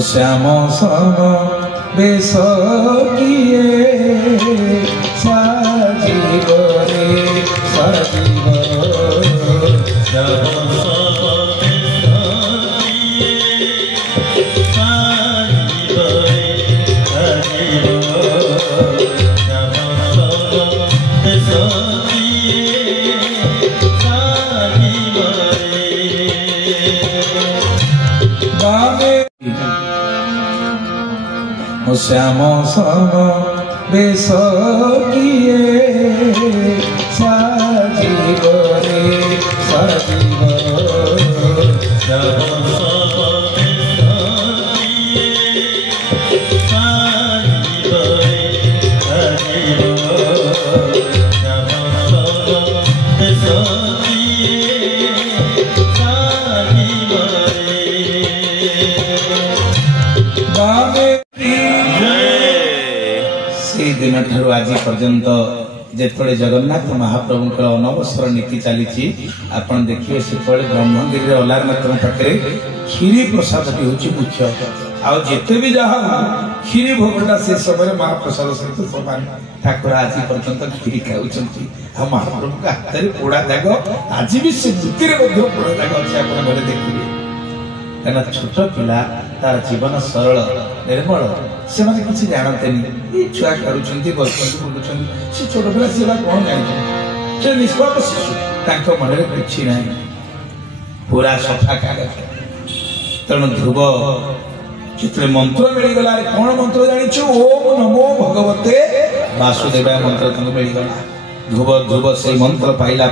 श्याम सम बेश किए साजीब रे साजीब श्याम सम बेश किए साजीब रे साजीब दिन ठारू आज पर्यंत जिते जगन्नाथ महाप्रभुंकर अनवसर नीति चली आपन देखिए से ब्रह्मगिरी अलारनाथ पाखे क्षीरी प्रसाद हूँ मुख्य आते भी जहाँ क्षीरी भोगटा से समय महाप्रसाद सहित समान ठाकुर आज पर्यंत क्षीरी खाऊ महाप्रभु हाथ में पोड़ा दाग आज भी से वृत्ति पोड़ा दाग अच्छे आप देखिए कहीं छोट पिला तार जीवन सरल निर्मल से मैंने किसी जानते नहीं छुआ करूँ बुलूँ से छोट पिला सी कौन जानते निष्पाप शिशु मन में किसी ना पूरा सफा तेणु ध्रुव जिते मंत्र मिलगला कौन मंत्र जानी ओम नमो भगवते वासुदेवाय मंत्र मिलगला ध्रुव ध्रुव से मंत्र पाइला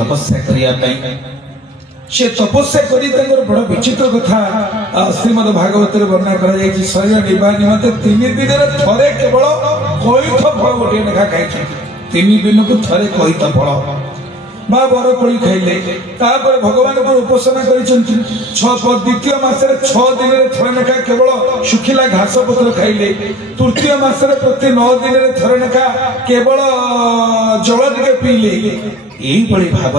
तपस्या करने से तपस्या करी बड़ विचित्र कथा श्रीमद भागवत वर्णना कर शरीर निर्वाह निमंते 3 दिन थे केवल कईथ फल गोटे लेखा खाई 3 दिन को थे कईथ फल बा बरकोली खाइले भगवान को उपासना द्वितीय मासरे 6 दिन थे लेखा केवल सुखिला घास पत्र खाइले तृतीय मासरे प्रति 9 दिन थे लेखा केवल जल टे पीले यही भाव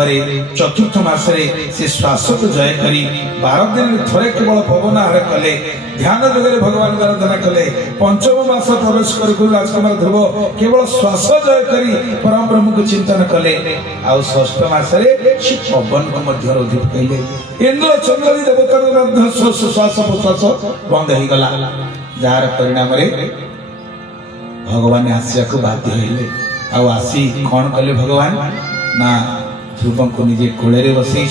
चतुर्थ मासरे से श्वास को जय करी 12 दिन थे केवल पवन आहार कले ध्यान जगह भगवान आराधना कले पंचम मास प्रवेश कर राजकुमार ध्रुव केवल श्वास जय करी परम ब्रह्म को चिंतन कले आउ षष्ठ मासरे पवन को मध्य रोधी पकईले इंद्र चंद्र देवता श्वास प्रश्वास बंद हो गला जार परिणाम भगवान आसिया को बाध्य होइले आसी कौन कले भगवान ना ध्रुव को निजे कोले बसई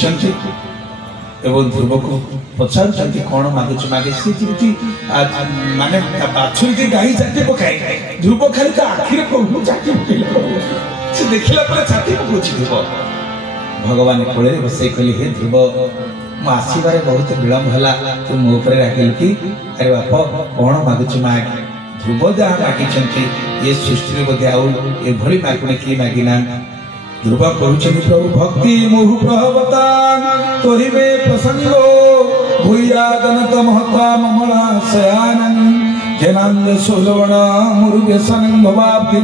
एवं ध्रुव को पचार कौन मागुच मागे सी माने बाछुरी गाई चाटी पकाए ध्रुव खाली आखिर प्रभु चाटी पकड़े से देखला छाती पकाउछि ध्रुव भगवान कोले बसई कहले हे ध्रुव मु आसीबारे बहुत विलंब हला तू मो ऊपर राखिल कि अरे बाप कौन मागुच माग ध्रुव जहाँ मागी ये सृष्टि बोधे आउ एभली मागुणी कि मागिना ध्रुव कहते प्रभु भक्ति मुहु प्रभवता तोहि में प्रसंगो भूयादनत महता ममला शयानन जनांद सोलवण मुरुव्यसन भवाब्धि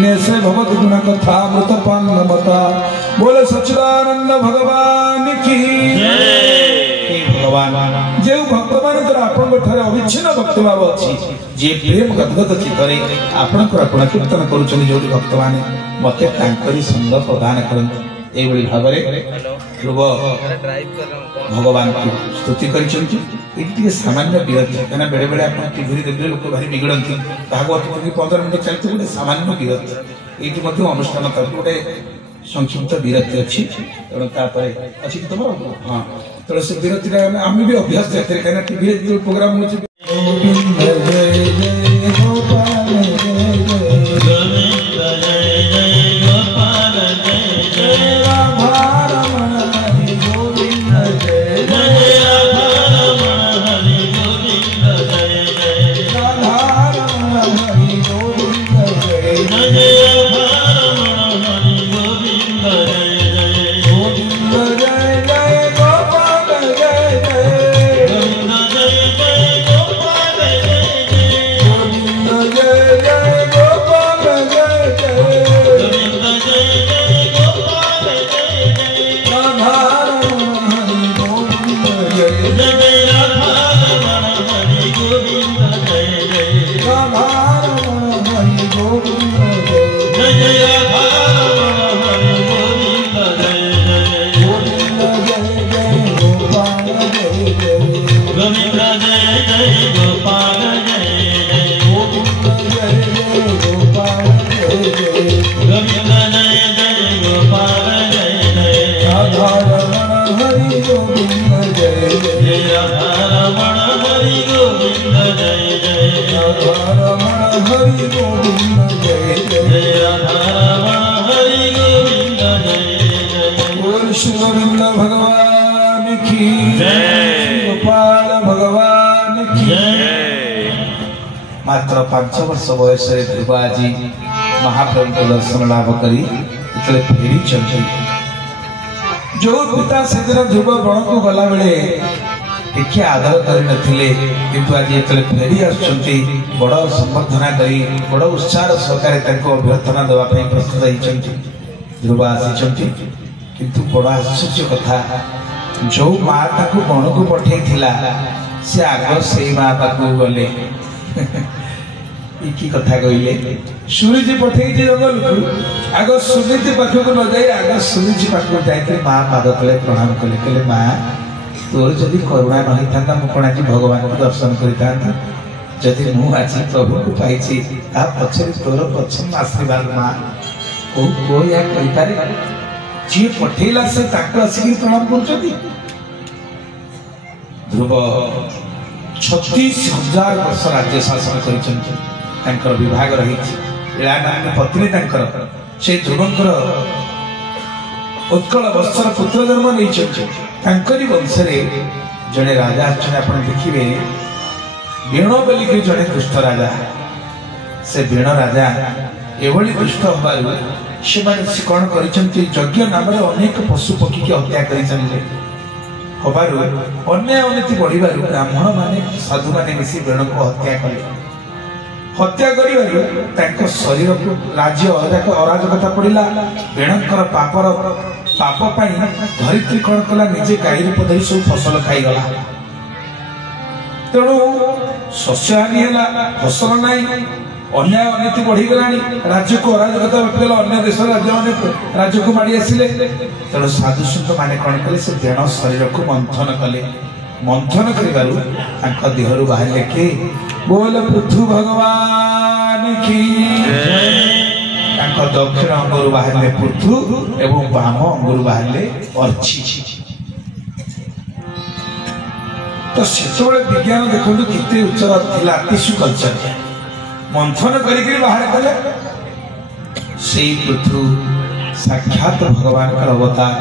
नेसे भवत गुण कथा मृतपान मता बोले सच्चिदानंद भगवान की भगवान जो भक्त मान अविच्छिन्न भक्ति भाव अच्छी जी प्रेम गदगद चित्तरे आपण कीर्तन करुछन जो भक्त माने मते तांकरी संग प्रदान करंत एवली भाबरे ध्रुव भगवान को स्तुति करिसंती एटी सामान्य विरति कना बेले बेले आपण टीवी देखले लोक भारी बिगड़ंती भागवत की 15 मिनिट चलते गोटे सामान्य विरति एटी मध्ये अनुष्ठान तर गोटे संक्षिप्त विरति अच्छी तेणु तापर अच्छी तुम हाँ तेणु से विरति आम भी अभ्यास करते कहीं टीवी प्रोग्राम होची गोविंद जय जय राधा रमण हरि गोविंद जय जय राधा रमण हरि गोविंद जय जय राधा रमण हरि गोविंद जय जय बोल श्री गोविंद भगवान की जय गोपाल भगवान की जय। मात्र 5 वर्ष बयस ध्रुव आज महाप्रभु को दर्शन लाभ करी फेरी चलती। जो पिता से दिन ध्रुव बण को गला बेले टिके आदर करनथिले किंतु आज जेतले फेरी आछंती बड़ संबर्धना करी बड़ उत्साह सहकारे ताको अभ्यर्थना देवा पई प्रस्तुत होइछंती। ध्रुव आसीछंती किंतु बड़ आश्चर्य कथा जो माँ ताकू बण को पठै थिला से आग से माँ पाकू गले की कथा कहले सूर्य पठे जंगल को आग सुनीति पाखक न जाए आग सूर्य पाखक जाए माँ पाद तले प्रणाम कले कहले माँ तोर जदि करुणा नहीं था मुझे आज भगवान को दर्शन करता जदि मुझे प्रभु को पाई पछरे तोर पछम आशीर्वाद माँ को या कहीपे जी पठेला से आसिक प्रणाम कर ध्रुव 36,000 वर्ष राज्य शासन कर विभाग रही पत्नी से ध्रुवंकर उत्कल वर्षर पुत्र जन्म नहीं वंश जड़े राजा आप देखिए बीण बोलिक जड़े दुष्ट राजा से बीण राजा एभली दुष्ट हबार से कौन कर यज्ञ नाम अनेक पशु पक्षी की हत्या कर अन्याय अनीति बढ़िबार ब्राह्मण माने साधु माने मिसी बीण को हत्या कले हत्या कर शरीर को राज्य अराजकता पड़ा बीणकर पापर पाप धरित्री कौन कला निजे गाई रूप धरी सब फसल खाईगला तेणु शस्य हानि है फसल ना अन्याय अनीति बढ़ीगला राज्य को अराजकता गला अन्य देश राज्य मैंने राज्य को माड़ी आसिले तेणु साधु सन्त मैंने कौन कले से बीण शरीर को मंथन कले मंथन कर देहर बाहर के बोल पृथु भगवान की दक्षिण अंगरू बाहर पृथु एवं वाम अंगरू बाहर अर्ची तो से विज्ञान देखो कितने उच्चर था टिश्यू कल्चर मंथन करी बाहर कले से पृथु साक्षात भगवान का अवतार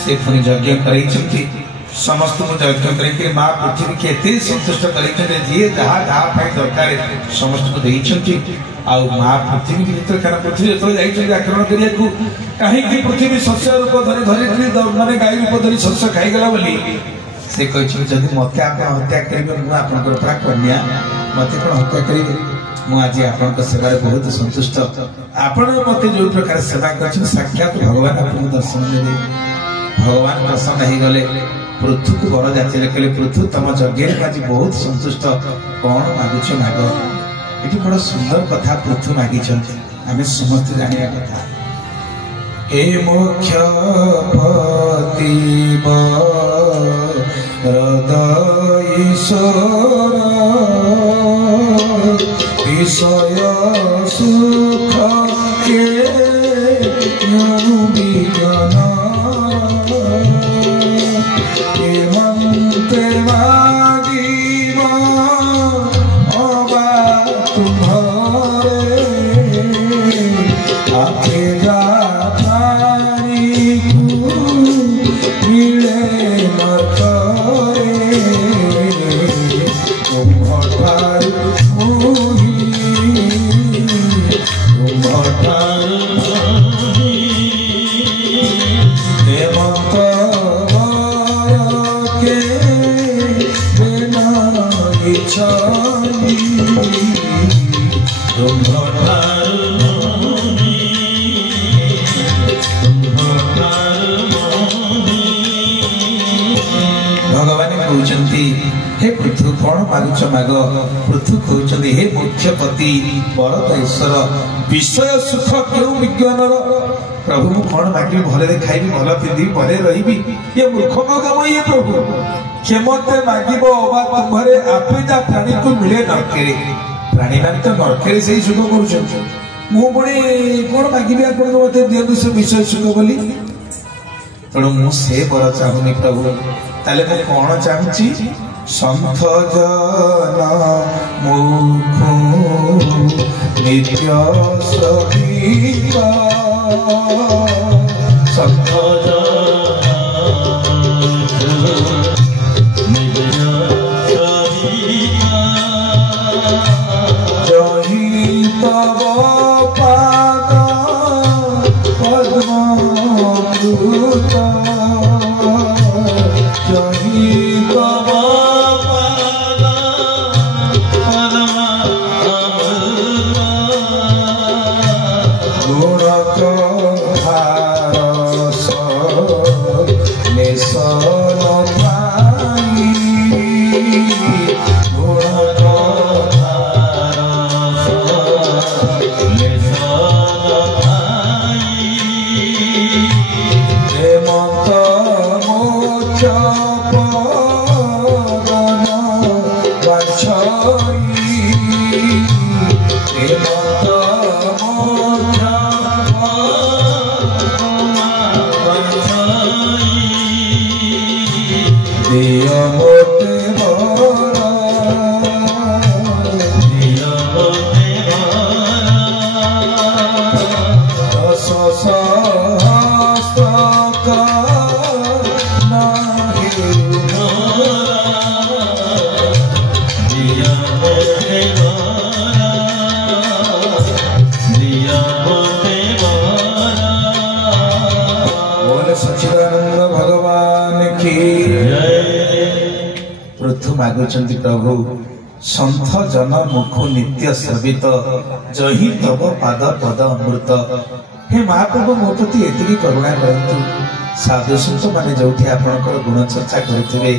से पुणी यज्ञ कर समस्त यज्ञ करके माँ पृथ्वी के एते संतुष्ट कर दरकार समस्त को देइछंती आउ माँ पृथ्वी भीतर कारण पृथ्वी जो जाइछंती आक्रमण करिया को कहीं पृथ्वी शस्य रूप धरी धरी माने गाय रूप धरी शस्य खाईगला बोली से कहि जदि मते आप हत्या करिबे मु आपनकर प्रा कन्या मते कोन हत्या करिबे मु आज आपनकर सेवा बहुत संतुष्ट आपण मते जो प्रकार सेवा करछन साक्षात भगवान आपन दर्शन देबे भगवान प्रसन्न ही गले पृथु को बर जाति कहले पृथु तुम यज्ञ आज बहुत संतुष्ट कौन मागुछ माग ये बड़ सुंदर कथा पृथु मागी आम समस्त जाना कथा हे मोक्ष पति ईश्वर विषय सुख के हे पृथु कौन मागुच माग पृथु कहते हे मुख्यपति बरद ईश्वर विषय सुख क्यों विज्ञान प्रभु मु कौन मागे भले खाइबी भल पिंधि भले रही ये मूर्ख काम ये प्रभु क्षमते मागिब अबा तुम्हारे आपे जा प्राणी को मिले नरके प्राणी मान तो नरके से सुख कर कौन मागिबी आप मत दिंतु से विषय सुख बोली तेणु मुझे बर चाहूनी प्रभु ताले मैं कौन चाहूची संथ जन मुख नित्य सविता संथ मागुचंती प्रभु संथ जन मुख नित्य सर्वित जही तब पाद पद अमृत हे महाप्रभु मो प्रति एतिकी करुणा करतु साधु संत माने जोठी आपनकर गुण चर्चा करथिबे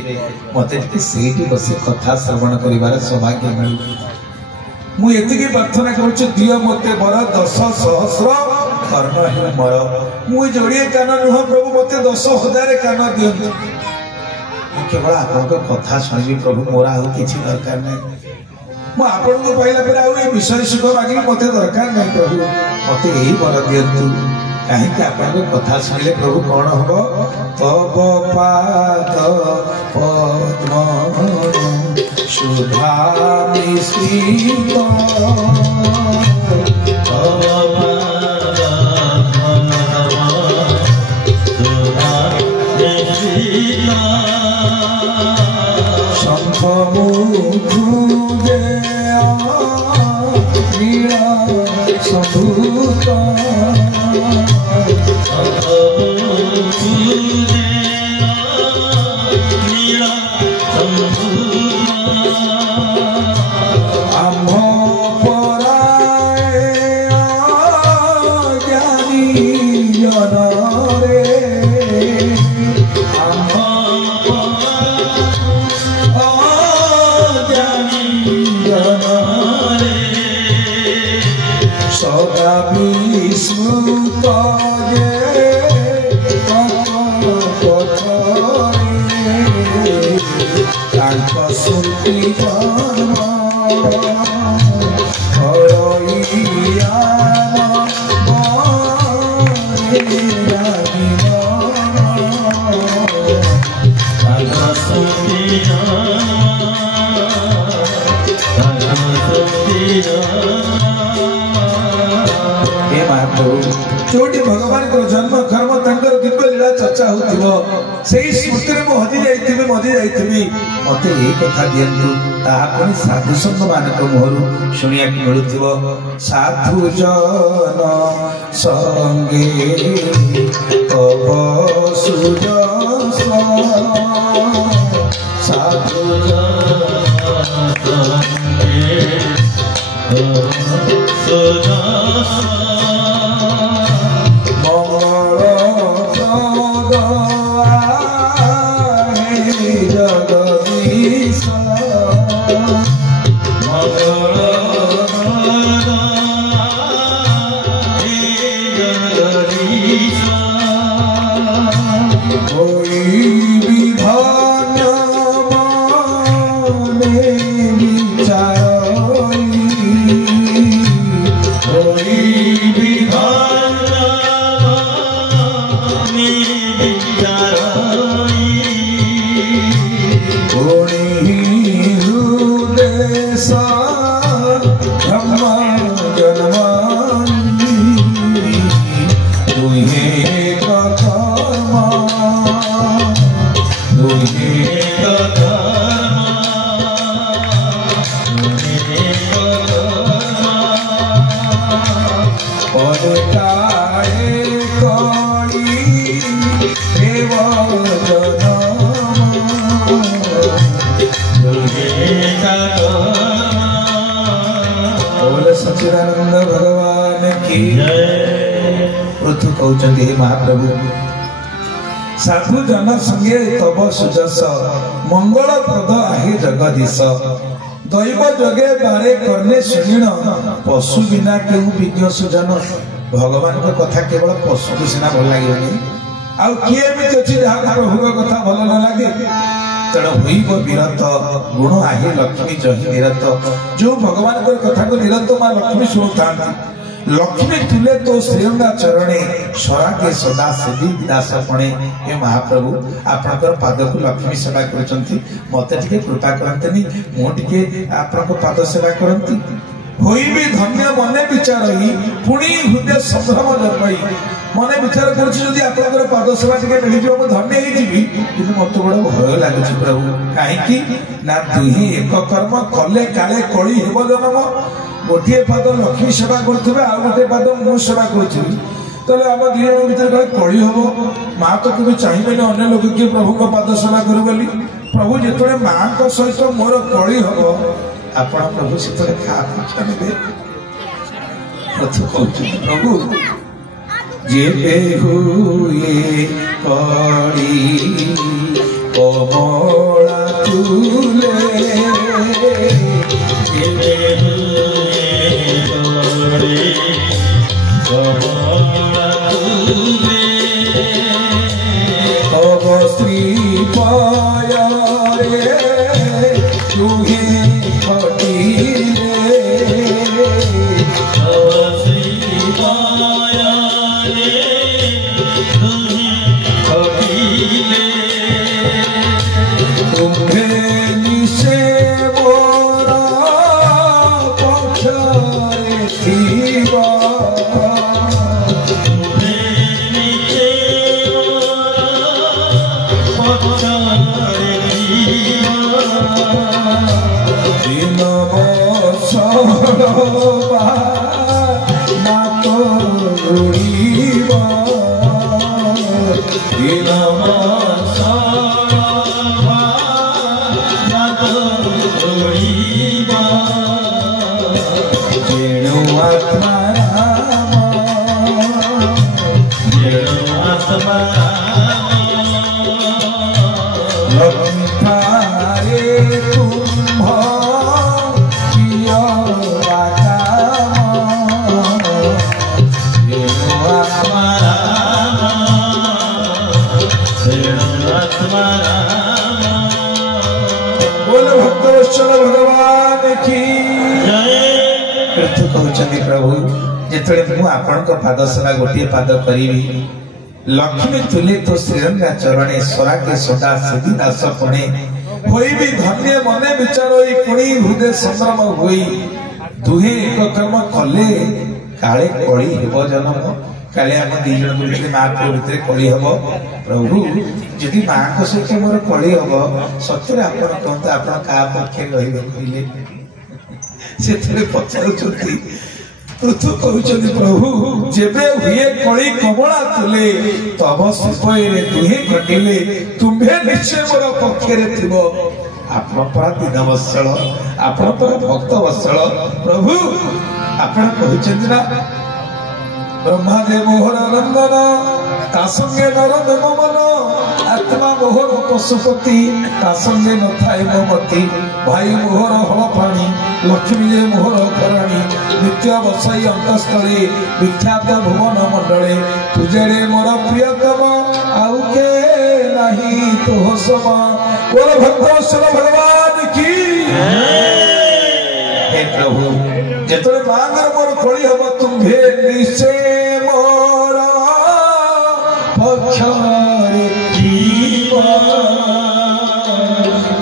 मते टिके सेठी बसी कथा श्रवण करिवार सौभाग्य मिलु मु एतिकी प्रार्थना करूछु दिय मते बर 10,000 कर्ण हे मर मु जोड़िए कान नुह प्रभु मते 10,000 कान दियंतु केवल आपको कथा शुणी प्रभु मोर आउ किसी दरकार नहीं मु आपको पाइला फिर आउ विषय सुख मागे मत दरकार नहीं प्रभु मत यही बर दिंतु कहीं आपको कथा शुणिले प्रभु कौन हम तब पाद पद्म सुधा मिश्रित जोटी भगवान को जन्म कर्म तंकर दिव्य लीला चर्चा होतिबो सेही स्मृति रे मो हदि जाइथिबी मते ए कथा दियंतु ताहा कोनी साधु संत मानक मोहरु शुनिया कि मिलुथिबो साधु जन संगे तब सुजस साधु जन संगे सुजस Amen. सच्चिदानंद भगवान की पृथु कहते हे महाप्रभु साधु जन संगे तब सुजस मंगल प्रद आहे जगदीश दैव जगे बारे करने सुनिण पशु बिना केहू विज्ञ सुजन भगवान को कथा केवल पशु को सीना भल लगे आउ किए एमती अच्छी जहाँ प्रभु कथा भल न लगे तेणु हुईब विरत गुण आहे लक्ष्मी जही निरत जो भगवान कथा को निरत माँ लक्ष्मी शुणुता लक्ष्मी तुले तो श्रीरंगा चरणे स्वरागे सदा सेवी दास पणे हे महाप्रभु आपनकर पाद को लक्ष्मी सेवा करचंती मते टिके कृपा करंतनी मो टिके आपनकर पाद सेवा करंती होई भी धन्य मने विचार ही पुणी हृदय संभ्रम जन्मई मने विचार करछि जदि आपनकर पाद सेवा टिके मिलि जो धन्य ही जीवी किंतु मते बड़ भय लागुछि प्रभु काहे कि ना दुही एक कर्म कले काले कଳି हेब जन्म गोटे पाद लक्ष्मी सेवा करथिबे आ गोटे पाद मु सेवा करथिबी तले हम दी जन भीतर काले कଳି हबो मां तो केबे चाहिबे न अन्य लोक के प्रभु को पाद सेवा करू बोली प्रभु जेतले मां को सहित मोर कଳି हबो आपण प्रभु सेतले खा पूछनबे प्रथु कहछि प्रभु जेबे हुए कड़ी कोमला तुले जेबे हुए कड़ी कोमला तुले अब श्री पाया रे तुहे कटीले प्रभु जिते आपण पाद सेवा गोटे पाद करी लक्ष्मी तुले तो श्रीरंगा चरणे स्वरागे सदा सेवी दास पणे होई भी धन्य मने विचार पुणी हृदय संभ्रम होई दुहे एक कर्म कले काले कଳି हेब जन्म काले हम दी जन बोलते मां को भीतर कଳି हबो प्रभु यदि मां को सहित मोर कଳି हबो सत्य आपण कहता आपण का पक्षे रहिबे कहिले से पचारुचंती पृथु कहउचंती प्रभु जेबे हुए कଳି कमला तुले तब सुपये दुहे घटिले तुम्हे निश्चय मोर पक्षे थिबो आपण पर दिन वत्सल आपण पर भक्त वत्सल प्रभु आपण कहउचंती ना ब्रह्मादेव मोहर नंदन तासंगे नर मन आत्मा मोहर पशुपति तासंगे न थाए ममती भाई मोहर हल पानी लक्ष्मी जे मोहर कराणी नित्य बसाई अंतस्थले विख्यात भुवन मंडले तुझे मोर प्रियतम आउ के नहीं तो सम बोल भक्तवत्सल भगवान की हे प्रभु जेतले मांगर मोर कଳି हब तुम्हे निश्चय मोर पक्षरे जीवा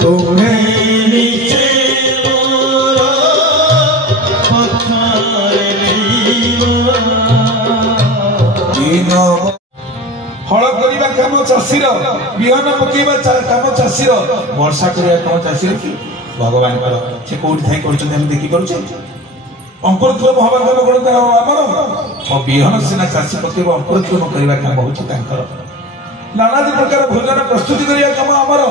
तुम्हे निश्चय मोर पक्षरे जीवा दिन हल करबा काम चाषीर विहन पकेबा काम चाषीर वर्षा करिया काम चाषीर कि भगवान से कोठी थाई करछन हम देखि परुछे अंकुरोत्तम हवा काम कोन हमर ओ विहन सिना चाषी पकेबा अंकुरोत्तम करिवा काम होछि तांकर नानादी प्रकार भोजन प्रस्तुति करिया काम हमर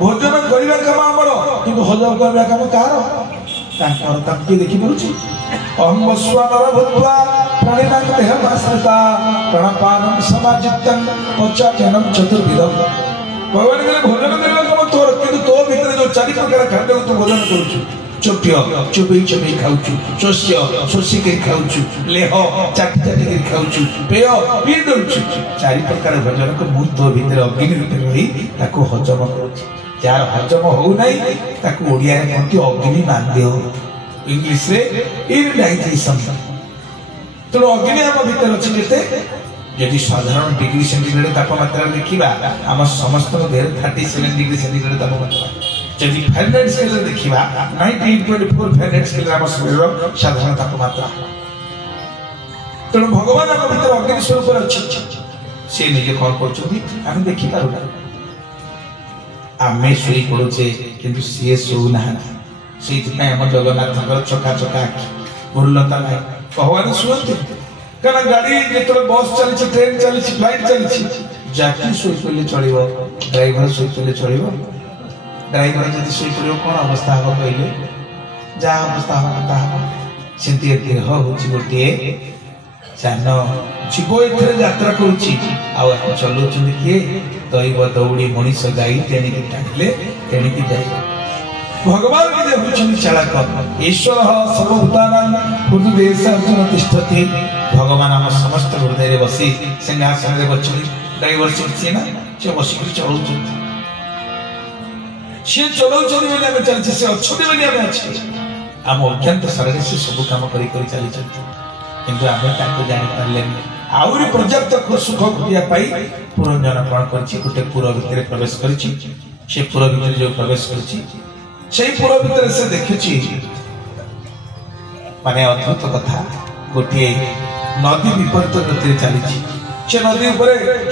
भोजन करिवा काम हमर किंतु हजम करिवा काम कार तांकर ताकि देखि परुछे अहम वस्वानर भूत्वा प्राणिनां देहमाश्रिता प्राणपानं समाजितं पचाचनं चतुर्विधम् भगवान कहले भोजन करबा काम तोर किंतु तो भीतर जो चारि प्रकार खाद्य तू भोजन करूछु चोट्य चुबई चुबई खाउछु शोष्य शोषी के खाउछु लेह चाटी चाटी के खाउछु पेय पी दउछु चारि प्रकार भोजन को मुंह तो भीतर अग्नि रूपे रही ताको हजम करूछु जार हजम हो नहीं ताको ओडिया रे कहती अग्नि मांद्य इंग्लिश रे इनडाइजेशन तो अग्नि हम भीतर अछि केते यदि साधारण डिग्री सेंटीग्रेड तापमात्रा देखिबा हम समस्त देह 37 डिग्री सेंटीग्रेड तापमात्रा यदि फारेनहाइट स्केल देखिबा 1924 फारेनहाइट स्केल हम शरीर साधारण तापमात्रा तो भगवान हम भीतर अग्नि स्वरूप अछि से निजे कौन करछथि हम देखि पारुना आमे सोई पड़ुचे किंतु से सो ना से हम जगन्नाथ चका चका बुरलता नहीं भगवान सुनते कना गाड़ी जेतले बस चली ट्रेन चली फ्लाइट चली यात्री सोई पड़ले चलिबो ड्राइवर सोई पड़ले चलिबो ड्राइवर जदि सोई पड़ियो कोन अवस्था हो कहले जा अवस्था हो ता सेंती देह होची गोटे जानो जीव एथरे यात्रा करूची आ चलौचंदी के दैव दौड़ी मनीष गाई तेणी की टांगले तेणी की जाई भगवान के होचन चालक ईश्वर सर्वभूतानां हृदय अर्जुन तिष्ठति भगवान हम समस्त हृदय रे बसी सिंहासन रे बचि ड्राइवर से ना से बसी कर चलौचन से चलौचन बोले हम चलछि से अछते बोले हम अछि हम अत्यंत सरल से सब काम करी करी चली चलछि किंतु हम ताको जानि परले आउरी पर्याप्त सुख खुदिया पाई पुरंजन कोन करछि गोटे पुर भीतर प्रवेश करछि से पुर भीतर जो प्रवेश करछि से पुर भीतर से देखछि माने अद्भुत कथा गोटे नदी विपरीत गति चली से नदी ऊपर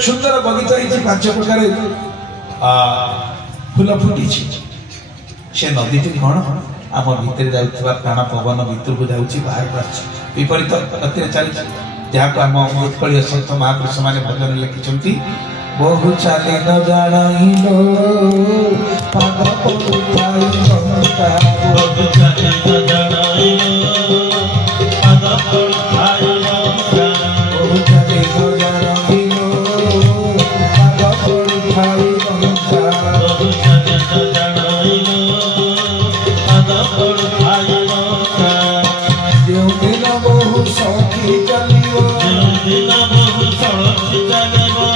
सुंदर बगीचा है 5 प्रकार फूल फुटी से नदी कौन आम भीतर जाउथबा प्राण पवन भीतर को जाउछि बाहर को विपरीत गति चली जहाँ को आम उत्कलीय संत महापुरुष माने भजन लिखिछंती बहु चाली न जानाइलो पाद पड़ुताई संता बहु चाली न जानाइलो पाद पड़ुताई बहु चाली न जानाइलो पाद पड़ुताई संता बहु चाली न जानाइलो पाद पड़ुताई जो दिन बहु सखी चलियो जो दिन बहु सखी चलियो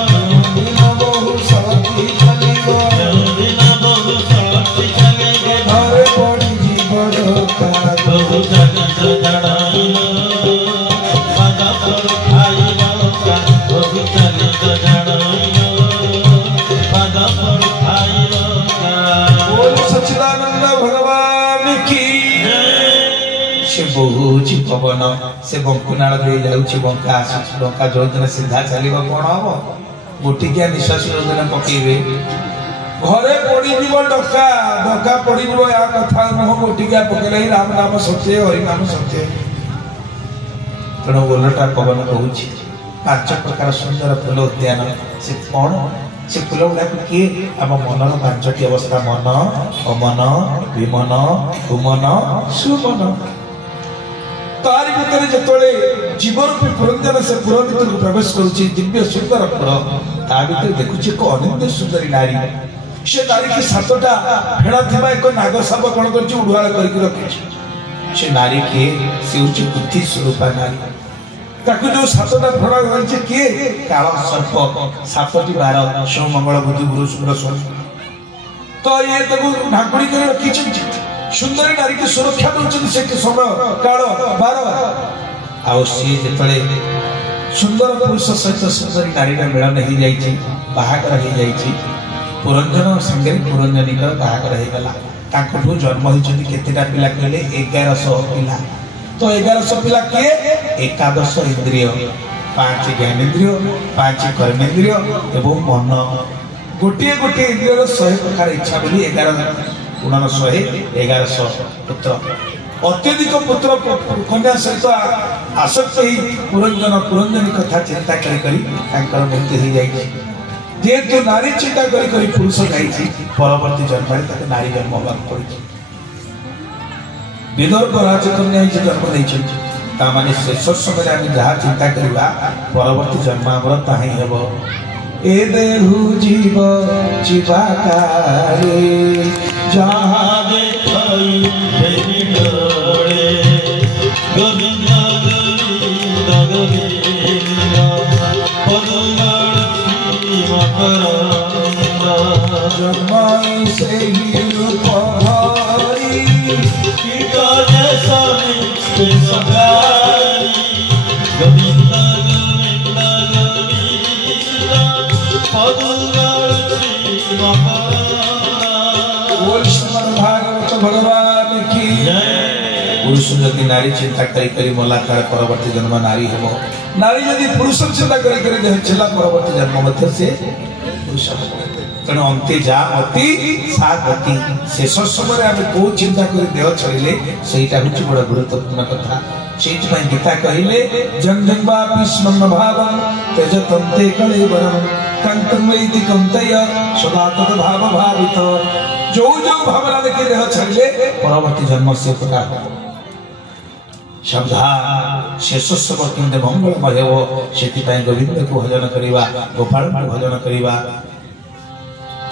बहुची पवन से बंकुनाल दे जाउची बंका आसी बंका जोजना सीधा चलिबो कोन हबो गोटिकिया निश्वास योजना पकेबे घरे पड़ी जीव डका डका पड़ी जीव या कथा मोह गोटिकिया पकेले राम नाम सत्य हरि नाम सत्य तणो बोलटा पवन कहूची 5 प्रकार सुंदर फूल उद्यान से कोन से फूल गुडा के हम मनर 5टी अवस्था मन अमन विमन कुमन सुमन तारी भीतर जतले जीवरूपी पुरंजन से पुर भीतर को प्रवेश करूची दिव्य सुंदर पुर ता भीतर देखुची को अनंत सुंदरी नारी से नारी की 7टा फेड़ा थिबा एक नाग साप कोन करची उडवाळ करके रखिची से नारी के सेउची बुद्धि स्वरूपा नारी ताकू जो 7टा फेड़ा करची के काल सर्प 7टी बार सोम मंगल बुध गुरु शुक्र शनि तो ये तको ढाकुड़ी करे रखिची सुंदरी नारी की सुरक्षा दउछन से के समय काल 12 आ सी जेतले सुंदर पुरुष सहित सुंदरी नारी का मिलन हो जाइछि बाहागर हो जाइछि पुरंजन संगे पुरंजनी का बाहागर हो गला ताकठु जन्म होइछन केतेटा पिला कहले 1100 पिला तो 1100 पिला के 11 इंद्रिय ପାଞ୍ଚ ଜ୍ଞାନେନ୍ଦ୍ରିୟ, ପାଞ୍ଚ କର୍ମେନ୍ଦ୍ରିୟ ଏବଂ ମନ। ଗୋଟିଏ ଗୋଟିଏ ଇନ୍ଦ୍ରିୟର 100 ପ୍ରକାର ଇଚ୍ଛା ବୋଲି 11 ଗୁଣନ 100 1100 ପୁତ୍ର। ଅତ୍ୟଧିକ ପୁତ୍ର କନ୍ୟା ସହିତ ଆସକ୍ତ ହୋଇ ପୁରଞ୍ଜନୀ କଥା ଚିନ୍ତା କରି ତାଙ୍କର ମୃତ୍ୟୁ ହେଇଯାଇଛି। ଯେହେତୁ ନାରୀ ଚିନ୍ତା କରି ପୁରୁଷ ଯାଇଛି, ପରବର୍ତ୍ତୀ ଜନ୍ମରେ ତାକୁ ନାରୀ ଜନ୍ମ ହେବାକୁ ପଡିଛି। ବିଦର୍ଭ ରାଜକନ୍ୟା ହେଇଛି ଜନ୍ମ ନେଇଛନ୍ତି, ତାମାନେ ଶେଷ ସମୟରେ ଆମେ ଯାହା ଚିନ୍ତା କରିବା ପରବର୍ତ୍ତୀ ଜନ୍ମ ଆମର ତାହା ହିଁ ହେବ। ଏ ଦେହୁ ଜୀବ ଜୀବାକାରେ ଯାହା ଦେଖାଇ ଗୋବିନ୍ଦ ଗୋବିନ୍ଦ ଗୋବିନ୍ଦ ଜନ୍ମ ସେହି ରୂପ ଧରି ଗୋବିନ୍ଦ ଭାଗବତ ଭଗବାନ କି ପୁରୁଷ ଯଦି ନାରୀ ଚିନ୍ତା କରି ମଲା ତାର ପରବର୍ତ୍ତୀ ଜନ୍ମ ନାରୀ ହେବ। ନାରୀ ଯଦି ପୁରୁଷ ଚିନ୍ତା କରି ଦେହ ଥିଲା ପରବର୍ତ୍ତୀ ଜନ୍ମ ମଧ୍ୟ ସେ ପୁରୁଷ ହେବ। ତେଣୁ ଅନ୍ତେ ଯା ଅତି ସା ଗତି। ଶେଷ ସମୟରେ ଆମେ କୋଉ ଚିନ୍ତା କରି ଦେହ ଛାଡ଼ିଲେ ସେଇଟା ହଉଛି ବଡ ଗୁରୁତ୍ୱପୂର୍ଣ୍ଣ କଥା। ସେଇଥିପାଇଁ ଗୀତା କହିଲେ ଜନ୍ମବା ବିସ୍ମନ୍ନ ଭାବଂ ତେଜ ତନ୍ତେ କଳେବରଂ କାନ୍ତଂ ବୈଦି କନ୍ତୟ ସଦା ତଦ ଭାବ ଭାବିତ। ଯୋଉ ଭାବନା ଦେଖି ଦେହ ଛାଡ଼ିଲେ ପରବର୍ତ୍ତୀ ଜନ୍ମ ସେ ପ୍ରକାର ସାବଧାନ। ଶେଷ ସମୟ କେମିତି ମଙ୍ଗଳମୟ ହେବ ସେଥିପାଇଁ ଗୋବିନ୍ଦକୁ ଭଜନ କରିବା, ଗୋପାଳଙ୍କୁ ଭଜନ କରିବା।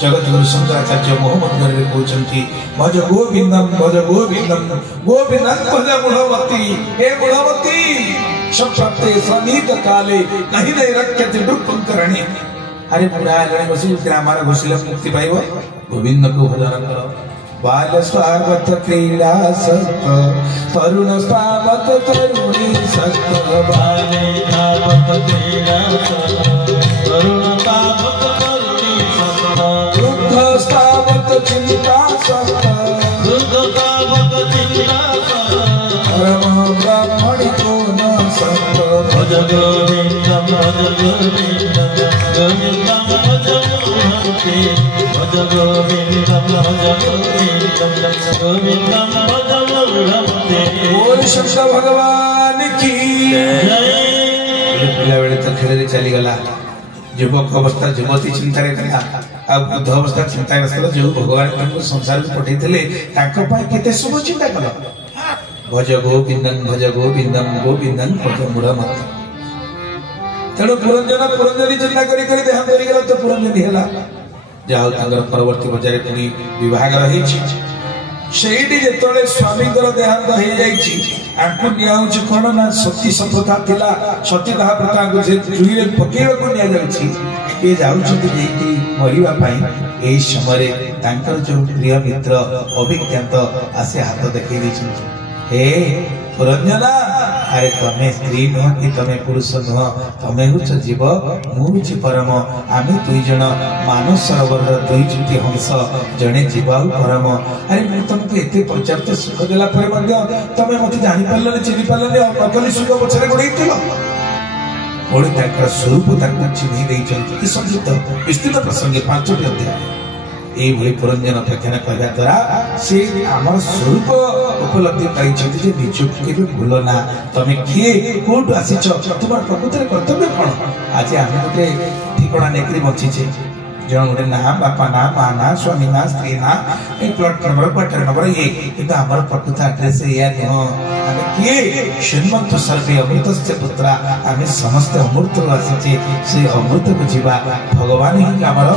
ଜଗତଗୁରୁ ଶଙ୍କରାଚାର୍ଯ୍ୟ ମହୋମଧ୍ୟରେ କହୁଛନ୍ତି ଭଜ ଗୋବିନ୍ଦಂ ଭଜ ଗୋବିନ୍ଦಂ ଗୋବିନ୍ଦଂ ଭଜ ବୁଢ଼ବତୀ। ହେ ବୁଢ଼ବତୀ ସମ୍ପ୍ରାପ୍ତେ ସନିହିତ କାଲେ ନାହିଁ ନାହିଁ ରକ୍ଷତି ଦୁଃଖଙ୍କରଣୀ। ଆରେ ବୁଢ଼ା ହେଲାଣି ବସି ଗ୍ରାମରେ ଘୋଷିଲେ ମୁକ୍ତି ପାଇବ, ଗୋବିନ୍ଦକୁ ଭଜନ କର। बाल स्वागत क्रीड़ा सक्त तरुण स्वागत तरुणी सक्त बाले स्वागत क्रीड़ा तरुण स्वागत तरुणी सक्त वृद्ध स्वागत चिंता सक्त वृद्ध स्वागत चिंता परम ब्राह्मणी को न सक्त भज गोविंदम भज गोविंदम गोविंदम भज गोविंदम भज गोविंदम भज गोविंदम भज गोविंदम। बोल शंकर भगवान की पिला बेले तो खेल चली गला। युवक अवस्था युवती चिंतार कला आ वृद्ध अवस्था चिंता जो भगवान संसार को पठेइथिले केते शुभ चिंता कल। भज गोविंदम गोविंदम भज मूढ़मत। तेणु पुरंजनी चिंता करी देहांत गला तो पुरंजनी है जाओ परवर्ती बजारे पुणी विवाह ସେଇଠି ଯେତେବେଳେ ସ୍ୱାମୀଙ୍କର ଦେହାନ୍ତ ହେଇଯାଇଛି ଆଙ୍କୁ ନିଆହଉଛି କଣ ନା ସତୀ ସପ୍ରଥା ଥିଲା। ସତୀ ଦାହ ପ୍ରଥାକୁ ସେ ଜୁଇରେ ପକେଇବାକୁ ନିଆଯାଉଛି। କିଏ ଯାଉଛନ୍ତି ଯାଇକି ମରିବା ପାଇଁ। ଏହି ସମୟରେ ତାଙ୍କର ଯୋଉ ପ୍ରିୟ ମିତ୍ର ଅଭିଜ୍ଞାତ ଆସି ହାତ ଦେଖେଇ ଦେଇଛନ୍ତି। हे पुरंजना, अरे तमे स्त्री नुह कि तमे पुरुष नुह, तमे हुच जीव मु हुची परम। आमे दुई जन मानव सरोवर दुई जुटी हंस, जने जीव आ परम। अरे मैं तुमको एते पर्याप्त सुख देला पर मध्य तमे मते जानि पारलनि चिनि पारलनि नकली सुख पछरे गोडैतिलो। ओडी ताकर स्वरूप ताको चिन्हि दैछन्ति। कि संयुक्त विस्तृत प्रसंगे 5टी अध्याय এইভাবে পুরঞ্জন অপেক্ষা করা দ্বারা সে আমার স্বরূপ উপলব্ধি পাইଛନ୍ତି যে নিজকে কেবে ভুল না। তুমি কিয়ে কোটু আসিছ, তোমার প্রকৃতির কর্তব্য কোন? আজ আমি গোটে ঠিকনা নেকি বঞ্চিছে। জন গোটে না, বাপা না, মা না, স্বামী না, স্ত্রী না, এই প্লট নম্বর কোয়ার্টার নম্বর ইয়ে, কিন্তু আমার প্রকৃত আড্রেস ইয়া নুহ। আমি কিয়ে শ্রীমন্ত সর্বে অমৃতস্য পুত্রা, আমি সমস্ত অমৃত আসিছে। সেই অমৃতକୁ ଯିବା। ভগবান ହିଁ ଆମର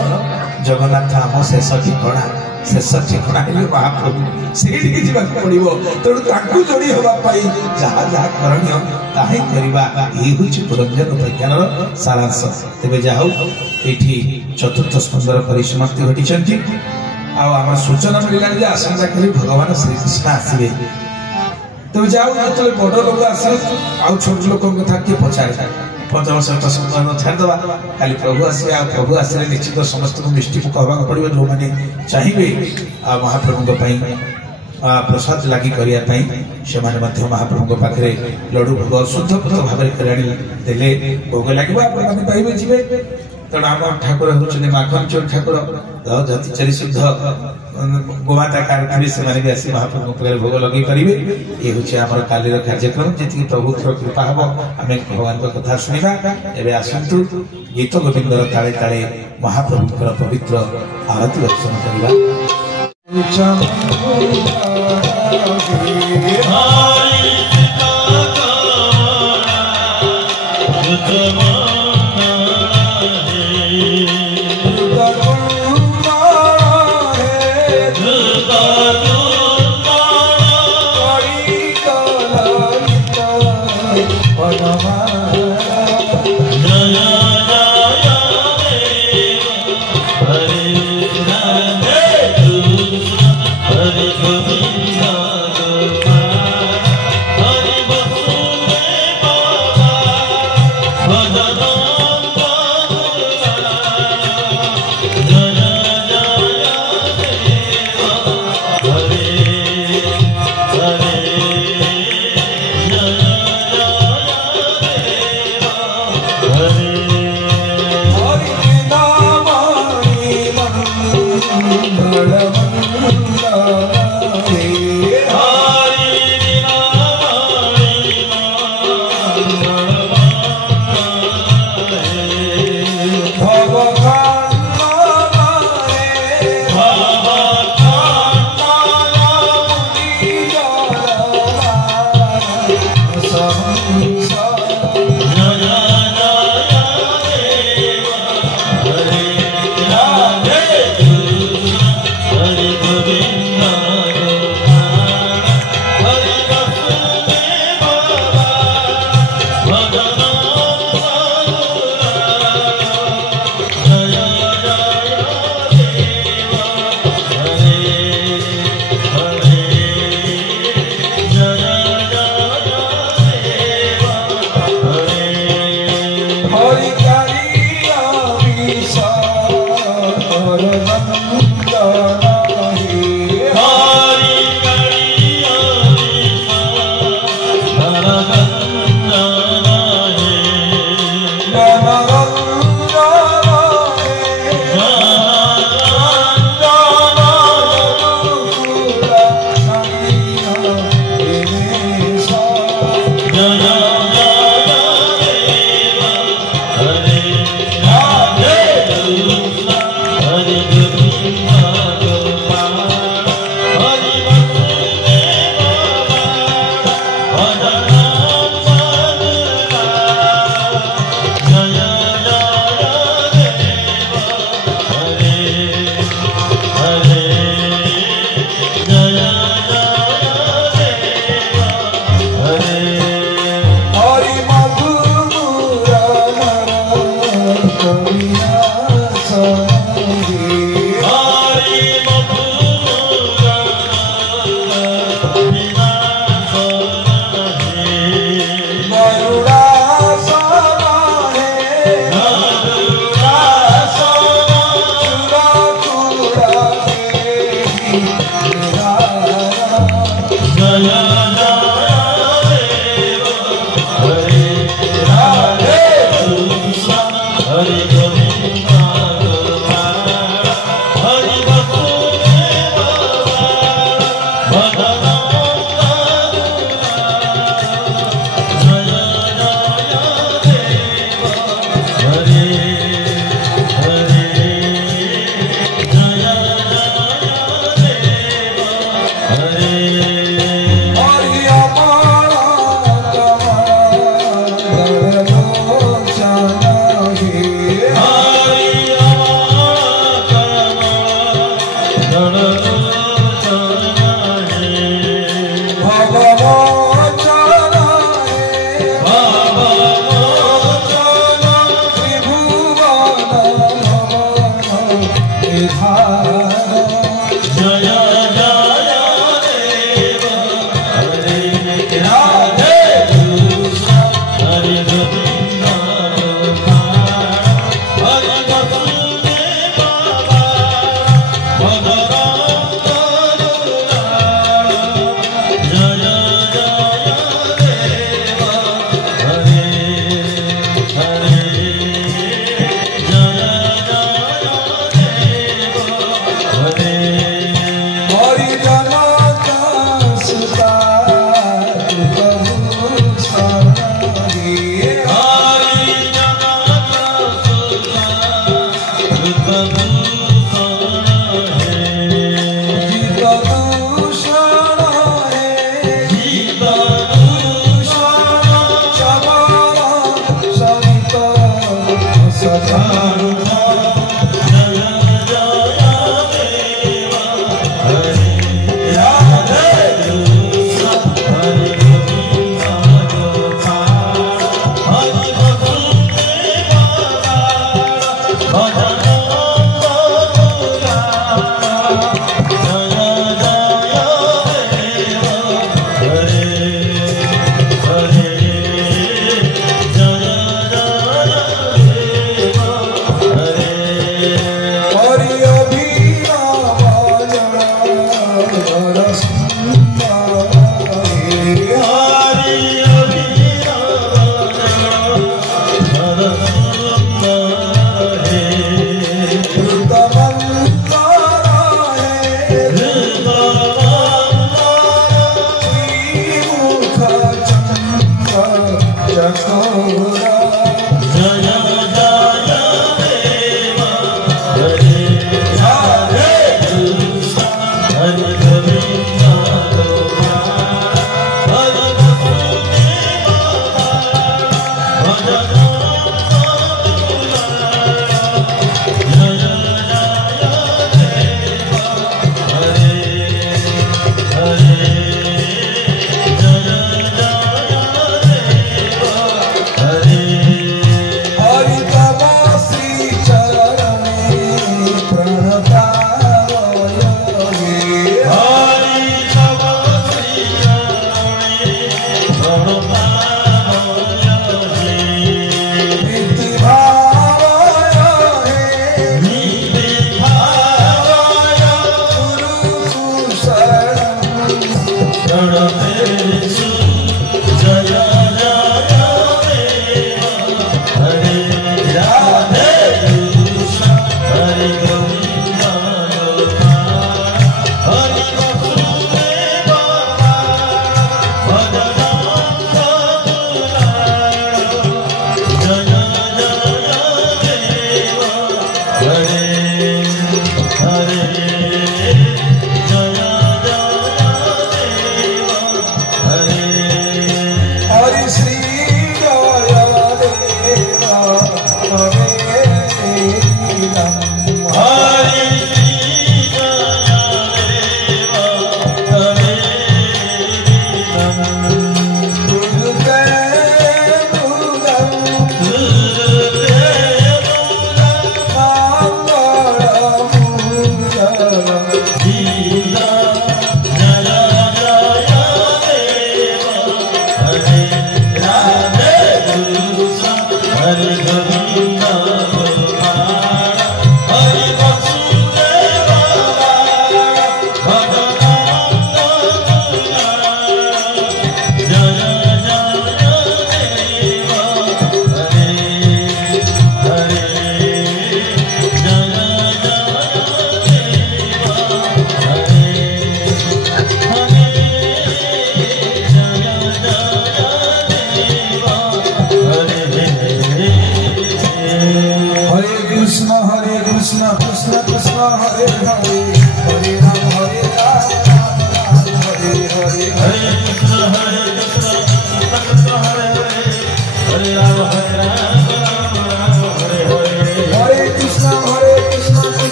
जगन्नाथ आम शेष ठिकणा। शेष ठिकणा हेले महाप्रभु, सेठी जीवाक पड़िब। तेणु ताकू जोड़ी होगापाई जहाँ जहाँ करणीय ताही करिबा। एही होछि पुरंजन उपाख्यानर सारांश। तेबे जाऊ एठी चतुर्थ स्कंदर परिसमाप्ति घटिछन्ति। आ आम सूचना मिलला जे आसंता कली भगवान श्री कृष्ण आसीबे। तेबे जाऊ जतले बड़ लोक आसे आ छोट लोक कथा के पछारे पंचम षष्ठ संबंध छाड़दवा। खाली प्रभु आसे आ प्रभु आसे निश्चित समस्त को मिष्टि को कहवा पड़ो जो मैंने चाहिए आ महाप्रभु प्रसाद लगी करने से महाप्रभु पाखे लड्डू भोग शुद्ध पथ भाव देले भोग लगे पाइबे जी तेणु आम ठाकुर होती माखन चोर ठाकुर जतिचारी शुद्ध गोमाता कार थे से आसी महाप्रभु पाखे भोग लगे करेंगे ये हूँ आम काली कार्यक्रम जी प्रभु कृपा हम आम भगवान कथा शुणा एवं आसतु गीत गोविंदर ताले ताले महाप्रभुर पवित्र आरती दर्शन करवा Hare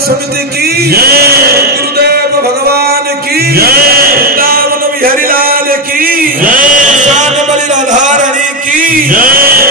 समिति की, गुरुदेव भगवान की, वृंदावन बिहारी लाल की, शान बलि राधा रानी की।